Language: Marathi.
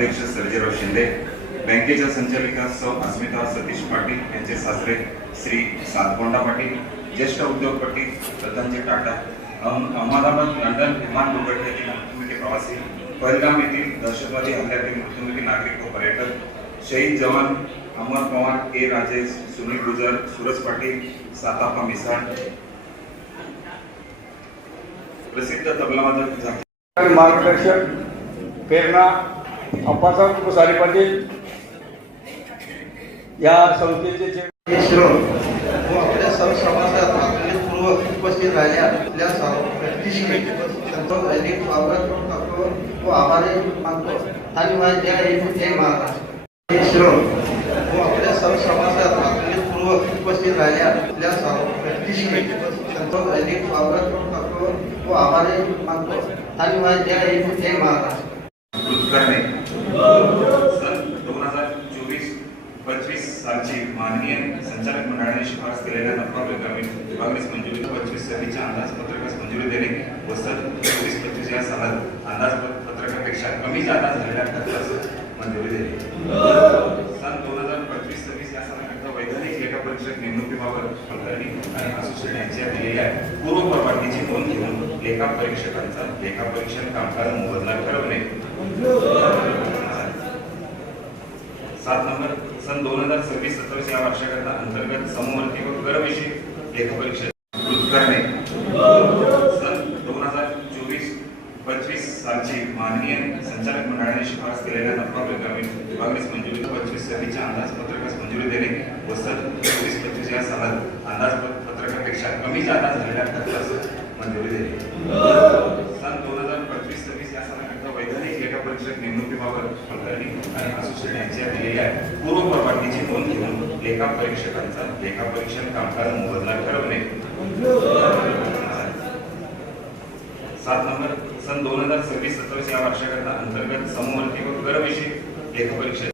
अध्यक्ष सर्जीराव शिंदे संचालिका सौ अस्मिता सतीश पाटील यांचे सासरे श्री सातकोंडा पाटील ज्येष्ठ उद्योगपती रतनजी टाटा अहमदाबाद लंडन विमान दुर्घटनेतील मृत्यूमुखी प्रवासी पहलगाम येथील दहशतवादी हल्ल्यातील मृत्युमुखी नागरिक व पर्यटक शहीद जवान अमर पवार ए. राजेश सुनील गुजर सूरज पाटील सातापा मिसाळ. प्रसिद्ध तबलावादक मार्गदर्शक प्रेरणा अप्पासाहेब कुसारी पाटील या संस्थेचे उपस्थित राहिल्या आपल्या व आभारी मानतो. आणि माझ्या हिंद जय महाराज. मिश्रण व आपल्या सर्व समाजात उपस्थित राहिल्या आपल्या व आभारी मानतो. जय करणे. दोन हजार चोवीस पंचवीस सालची माननीय संचालक मंडळाने शिफारस केलेल्या नफा ग्रामीण विभागणीस मंजुरी पंचवीस सालीच्या अंदाजपत्रकास मंजुरी देणे व सर चोवीस पंचवीस या सालात अंदाजपत्रकापेक्षा कमी जादा झालेल्या खर्चास मंजुरी देणे सन दोन हजार पंचवीस सव्वीस या सालाकरता वैधानिक लेखा परीक्षक नेमणुकीबाबत आणि असोसिएट यांच्या दिलेल्या पूर्व परवानगीची नोंद घेऊन लेखा परीक्षकांचा लेखा परीक्षण कामकाज मोबदला ठरवणे सात नंबर सन दोन हजार सव्वीस सत्तावीस या वर्षाकरता अंतर्गत समवर्ती व करविषयी लेखपरीक्षा करणे सन दोन हजार चोवीस पंचवीस सालची माननीय संचालक मंडळाने शिफारस केलेल्या नफा ग्रामीण विभागणीस मंजुरी पंचवीस सालीच्या अंदाजपत्रकास मंजुरी देणे व सन चोवीस पंचवीस या सालात अंदाजपत्रकापेक्षा कमी जादा झालेल्या खर्चास मंजुरी देणे. सन दोन हजार पंचवीस सव्वीस या सालाकरता वैधानिक लेखा परीक्षक नेमणुकीबाबत कुलकर्णी आणि असोसिएट यांच्या दिलेल्या पूर्व परवानगीची नोंद घेऊन लेखा परीक्षकांचा लेखा परीक्षण कामकाज मोबदला ठरवणे सात नंबर सन दोन हजार सव्वीस सत्तावीस या वर्षाकरता अंतर्गत समवर्ती व गरविषयी लेखपरीक्षा